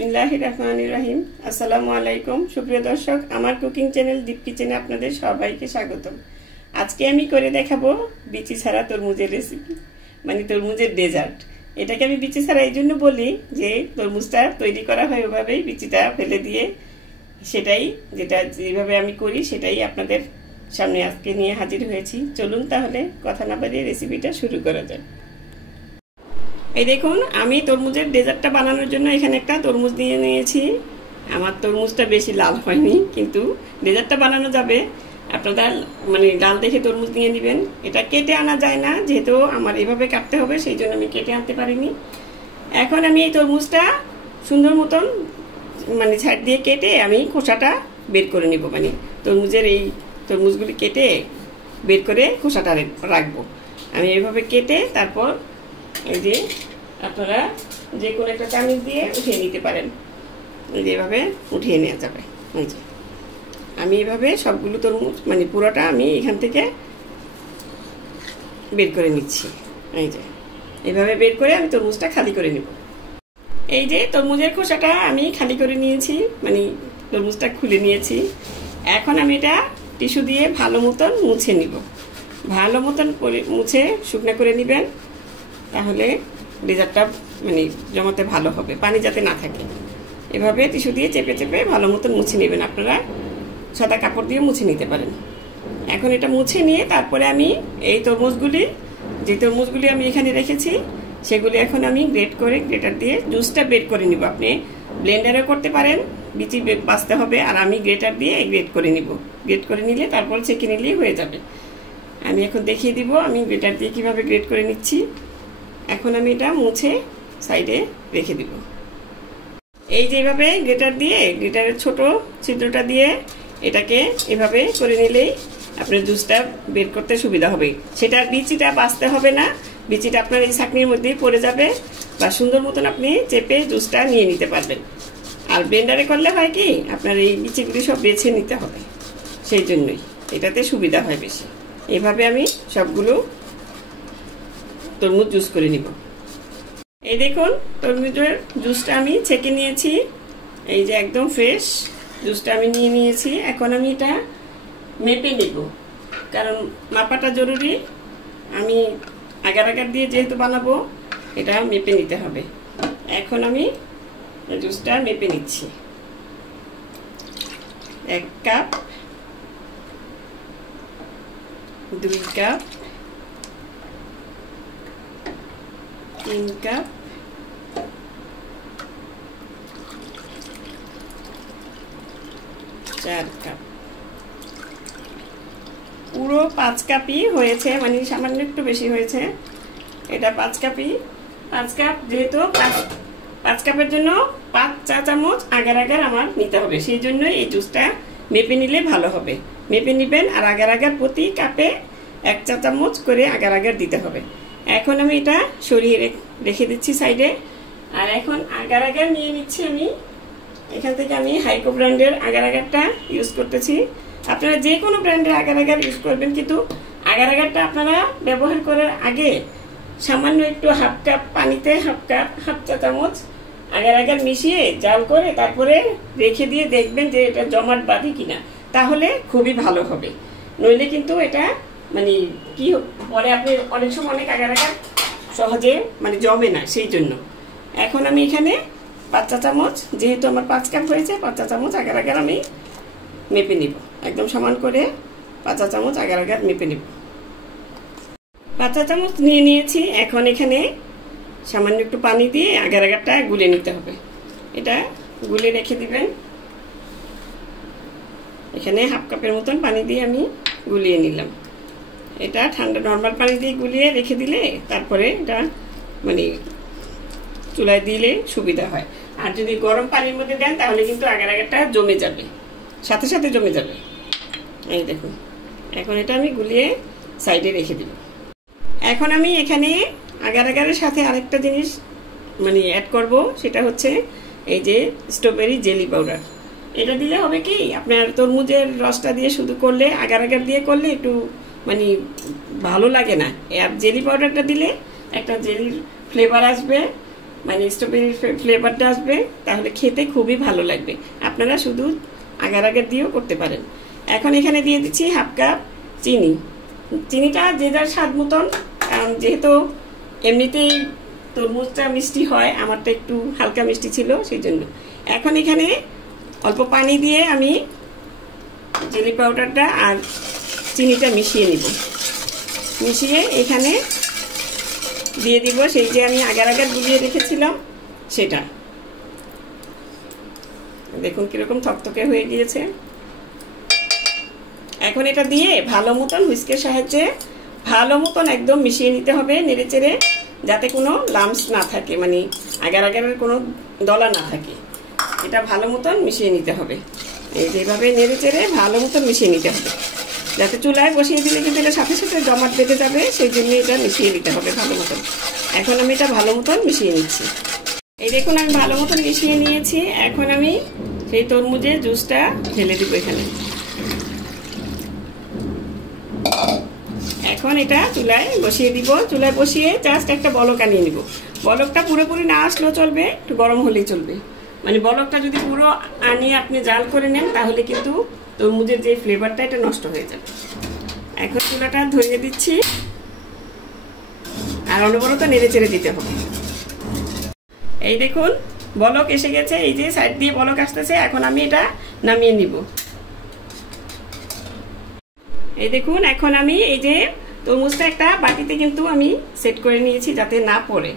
বিসমিল্লাহির রহমানির রহিম। আসসালামু আলাইকুম সুপ্রিয় দর্শক, আমার কুকিং চ্যানেল দীপ কিচেনে আপনাদের সবাইকে স্বাগতম। আজকে আমি করে দেখাবো বিচি ছাড়া তরমুজের রেসিপি, মানে তরমুজের ডেজার্ট। এটাকে আমি বিচি ছাড়া এই জন্য বলি যে তরমুজটা তৈরি করা হয় ওভাবেই, বিচিটা ফেলে দিয়ে, সেটাই যেভাবে আমি করি সেটাই আপনাদের সামনে আজকে নিয়ে হাজির হয়েছি। চলুন তাহলে কথা না বাড়িয়ে রেসিপিটা শুরু করা যাক। এই দেখুন, আমি তরমুজের ডেজার্টটা বানানোর জন্য এখানে একটা তরমুজ নিয়ে নিয়েছি। আমার তরমুজটা বেশি লাল হয়নি, কিন্তু ডেজার্টটা বানানো যাবে। আপনারা মানে লাল দেখে তরমুজ নিয়ে নেবেন। এটা কেটে আনা যায় না, যেহেতু আমার এভাবে কাটতে হবে, সেই জন্য আমি কেটে আনতে পারিনি। এখন আমি এই তরমুজটা সুন্দর মতন মানে সাইড দিয়ে কেটে আমি খোসাটা বের করে নেব। মানে তরমুজের এই তরমুজগুলি কেটে বের করে খোসাটা রাখবো। আমি এইভাবে কেটে তারপর এই যে আপনারা যে কোনো একটা চামচ দিয়ে উঠিয়ে নিতে পারেন। এই যে এভাবে উঠিয়ে নেওয়া যাবে। এই যে আমি এভাবে সবগুলো তরমুজ মানে পুরোটা আমি এখান থেকে বের করে নিচ্ছি। এই যে এভাবে বের করে আমি তরমুজটা খালি করে নেব। এই যে তরমুজের খোসাটা আমি খালি করে নিয়েছি, মানে তরমুজটা খুলে নিয়েছি। এখন আমি এটা টিস্যু দিয়ে ভালো মতন মুছে নিব। ভালো মতন মুছে শুকনো করে নেবেন, তাহলে ডেজার্টটা মানে জমাতে ভালো হবে, পানি যাতে না থাকে। এভাবে টিস্যু দিয়ে চেপে চেপে ভালো মতন মুছে নেবেন। আপনারা সাদা কাপড় দিয়ে মুছে নিতে পারেন। এখন এটা মুছে নিয়ে তারপরে আমি এই যে তরমুজগুলি আমি এখানে রেখেছি সেগুলি এখন আমি গ্রেটার দিয়ে জুসটা বের করে নিব। আপনি ব্লেন্ডারে করতে পারেন, বিচি বাছতে হবে, আর আমি গ্রেটার দিয়ে গ্রেট করে নিব। গ্রেট করে নিলে তারপর ছেঁকে নিলেই হয়ে যাবে। আমি এখন দেখিয়ে দিব আমি গ্রেটার দিয়ে কিভাবে গ্রেট করে নিচ্ছি। এখন আমি এটা মুছে সাইডে রেখে দিব। এই যেভাবে গ্রেটারের ছোট ছিদ্রটা দিয়ে এটাকে এভাবে করে নিলেই আপনার জুসটা বের করতে সুবিধা হবে। সেটা বিচিটা বাছতে হবে না, বিচিটা আপনার এই ছাঁকনির মধ্যেই পড়ে যাবে, বা সুন্দর মতন আপনি চেপে জুসটা নিয়ে নিতে পারবেন। আর ব্লেন্ডারে করলে হয় কি, আপনার এই বিচিগুলি সব বেছে নিতে হবে, সেই জন্যই এটাতে সুবিধা হয় বেশি। এভাবে আমি সবগুলো তরমুজ জুস করে নিব। এই দেখুন, তরমুজের জুসটা আমি ছেঁকে নিয়েছি। এই যে একদম ফ্রেশ জুসটা আমি নিয়ে নিয়েছি। এখন আমি এটা মেপে নেব, কারণ মাপাটা জরুরি। আমি আগার দিয়ে যেহেতু বানাবো, এটা মেপে নিতে হবে। এখন আমি জুসটা মেপে নিচ্ছি। 1 কাপ, 2 কাপ, 3 কাপ, 4 কাপ, পুরো 5 কাপই হয়েছে, মানে সামান্য একটু বেশি হয়েছে। এটা 5 কাপই। 5 কাপ যেহেতু 5 কাপের জন্য 5 চা চামচ আগার আমার নিতে হবে, সেই জন্য এই জুসটা মেপে নিলে ভালো হবে। মেপে নেবেন, আর আগার প্রতি কাপে 1 চা চামচ করে আগার দিতে হবে। এখন আমি এটা সরিয়ে রেখে দিচ্ছি সাইডে। আর এখন আগার নিয়ে নিচ্ছি আমি। এখান থেকে আমি হাইকো ব্র্যান্ডের আগারটা ইউজ করতেছি। আপনারা যে কোনো ব্র্যান্ডের আগার ইউজ করবেন, কিন্তু আগারটা আপনারা ব্যবহার করার আগে সামান্য একটু হাফ কাপ পানিতে হাফ চা চামচ আগার মিশিয়ে জাল করে তারপরে রেখে দিয়ে দেখবেন যে এটা জমাট বাঁধে কিনা, তাহলে খুবই ভালো হবে। নইলে কিন্তু এটা মানে কি পরে আপনি অনেক সময় অনেক আগার সহজে মানে জমে না, সেই জন্য। এখন আমি এখানে 5 চা চামচ, যেহেতু আমার 5 কাপ হয়েছে, 5 চা চামচ আগার আমি মেপে নিব। একদম সমান করে 5 চা চামচ আগার মেপে নিব। 5 চা চামচ নিয়ে নিয়েছি। এখন এখানে সামান্য একটু পানি দিয়ে আগারটা গুলে নিতে হবে। এটা গুলে রেখে দিবেন। এখানে হাফ কাপের মতন পানি দিয়ে আমি গুলিয়ে নিলাম। এটা ঠান্ডা নর্মাল পানি দিয়ে গুলিয়ে রেখে দিলে তারপরে এটা মানে চুলায় দিলে সুবিধা হয়। আর যদি গরম পানির মধ্যে দেন তাহলে কিন্তু আগারটা জমে যাবে, সাথে সাথে জমে যাবে। এই দেখুন, এখন এটা আমি গুলিয়ে সাইডে রেখে দিব। এখন আমি এখানে আগারের সাথে আরেকটা জিনিস মানে অ্যাড করব, সেটা হচ্ছে এই যে স্ট্রবেরি জেলি পাউডার। এটা দিলে হবে কি, আপনার তরমুজের রসটা দিয়ে শুধু করলে আগার দিয়ে করলে একটু মানে ভালো লাগে না। আর জেলি পাউডারটা দিলে একটা জেলির ফ্লেভার আসবে, মানে স্ট্রবেরির ফ্লেভারটা আসবে, তাহলে খেতে খুবই ভালো লাগবে। আপনারা শুধু আগার আগার দিয়েও করতে পারেন। এখন এখানে দিয়ে দিচ্ছি হাফ কাপ চিনি। চিনিটা যে যার স্বাদ মতন, যেহেতু এমনিতেই তরমুজটা মিষ্টি হয়, আমারটা একটু হালকা মিষ্টি ছিল সেই জন্য। এখন এখানে অল্প পানি দিয়ে আমি জেলি পাউডারটা আর চিনিটা মিশিয়ে নিব। মিশিয়ে এখানে দিয়ে দিব সেই যে আমি আগার আগার গুলিয়ে রেখেছিলাম সেটা। দেখুন কিরকম থকথকে হয়ে গিয়েছে। এখন এটা দিয়ে ভালো মতন হুইস্কের সাহায্যে ভালো মতন একদম মিশিয়ে নিতে হবে, নেড়েচেড়ে, যাতে কোনো লাম্পস না থাকে, মানে আগার আগারের কোনো দলা না থাকে। এটা ভালো মতন মিশিয়ে নিতে হবে। এই যেভাবে নেড়েচেড়ে ভালো মতন মিশিয়ে নিতে হবে, যাতে চুলায় বসিয়ে দিলে কিন্তু এটা সাথে সাথে জমাট বেঁধে যাবে, সেই জন্য এটা মিশিয়ে নিতে হবে ভালো মতন। এখন আমি এটা ভালো মতন মিশিয়ে নিচ্ছি। এই দেখুন আমি ভালো মতন মিশিয়ে নিয়েছি। এখন আমি সেই তরমুজের জুসটা ঢেলে দিব এখানে। এখন এটা চুলায় বসিয়ে দিব। চুলায় বসিয়ে জাস্ট একটা বলক আনিয়ে নিব। বলকটা পুরোপুরি না আসলেও চলবে, একটু গরম হলেই চলবে। মানে বলকটা যদি পুরো আনিয়ে আপনি জাল করে নেন তাহলে কিন্তু তরমুজের যে ফ্লেভারটা এটা নষ্ট হয়ে যাবে। এখন চুলাটা ধরিয়ে দিচ্ছি আর অনবরত নেড়ে চেড়ে দিতে হবে। এই দেখুন বলক এসে গেছে, এই যে সাইড দিয়ে বলক আসতেছে। এখন আমি এটা নামিয়ে নিব। এই দেখুন এখন আমি এই যে তরমুজটা একটা বাটিতে কিন্তু আমি সেট করে নিয়েছি যাতে না পড়ে।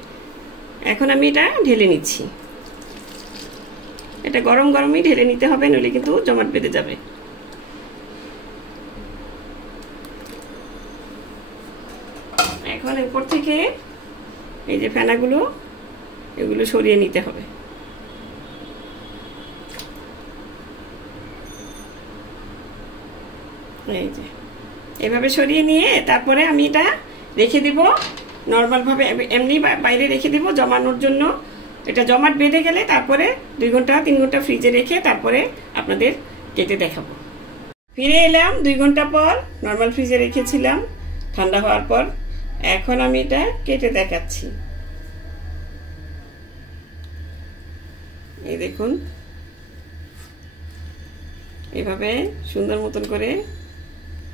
এখন আমি এটা ঢেলে নিচ্ছি। এটা গরম গরমই ঢেলে নিতে হবে, নইলে কিন্তু জমাট বেঁধে যাবে। এখন উপর থেকে এই যে ফেনাগুলো এগুলো সরিয়ে নিতে হবে। এই যে এভাবে সরিয়ে নিয়ে তারপরে আমি এটা রেখে দিব নর্মালভাবে, এমনি বাইরে রেখে দিব জমানোর জন্য। এটা জমাট বেঁধে গেলে তারপরে 2 ঘন্টা 3 ঘন্টা ফ্রিজে রেখে তারপরে আপনাদের কেটে দেখাবো। ফিরে এলাম 2 ঘন্টা পর, নর্মাল ফ্রিজে রেখেছিলাম ঠান্ডা হওয়ার পর। এখন আমি এটা কেটে দেখাচ্ছি। এই দেখুন এভাবে সুন্দর মতন করে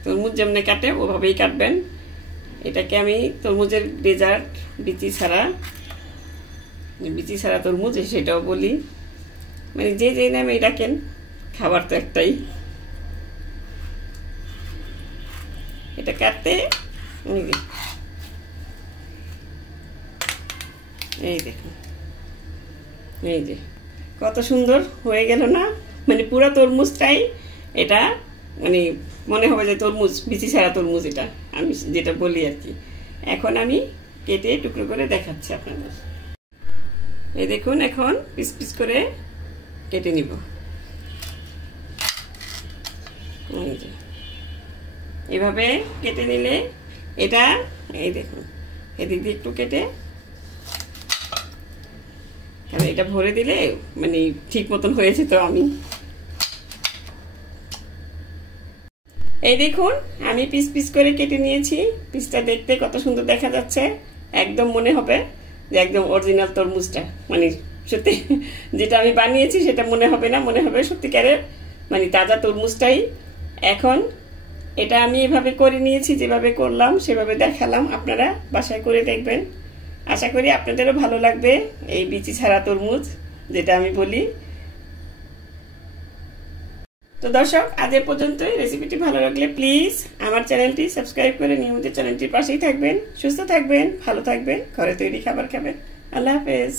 তরমুজ যেমনি কাটে ওভাবেই কাটবেন। এটাকে আমি তরমুজের ডেজার্ট, বিচি ছাড়া তরমুজ সেটাও বলি, মানে যে যে নামে ডাকেন, খাবার তো একটাই। এটা কাটতে এই দেখুন, এই যে কত সুন্দর হয়ে গেল না? মানে পুরো তরমুজটাই এটা, মানে মনে হবে যে তরমুজ, বিচি ছাড়া তরমুজ, এটা আমি যেটা বলি আর কি। এখন আমি কেটে টুকরো করে দেখাচ্ছি আপনাদের। এই দেখুন এখন পিস পিস করে কেটে নিব। এভাবে কেটে নিলে এটা, এই দেখুন এদিক দিয়ে একটু কেটে, কারণ এটা ভরে দিলে মানে ঠিক মতন হয়েছে। তো আমি এই দেখুন আমি পিস পিস করে কেটে নিয়েছি। পিসটা দেখতে কত সুন্দর দেখা যাচ্ছে, একদম মনে হবে যে একদম অরিজিনাল তরমুজটা, মানে সত্যি যেটা আমি বানিয়েছি সেটা মনে হবে না, মনে হবে সত্যিকারের মানে তাজা তরমুজটাই। এখন এটা আমি এভাবে করে নিয়েছি, যেভাবে করলাম সেভাবে দেখালাম, আপনারা বাসায় করে দেখবেন। আশা করি আপনাদেরও ভালো লাগবে এই বিচি ছাড়া তরমুজ যেটা আমি বলি। তো দর্শক আজ এ পর্যন্তই। রেসিপিটি ভালো লাগলে প্লিজ আমার চ্যানেলটি সাবস্ক্রাইব করে নিয়মিত চ্যানেলটির পাশেই থাকবেন। সুস্থ থাকবেন, ভালো থাকবেন, ঘরে তৈরি খাবার খাবেন। আল্লাহ হাফেজ।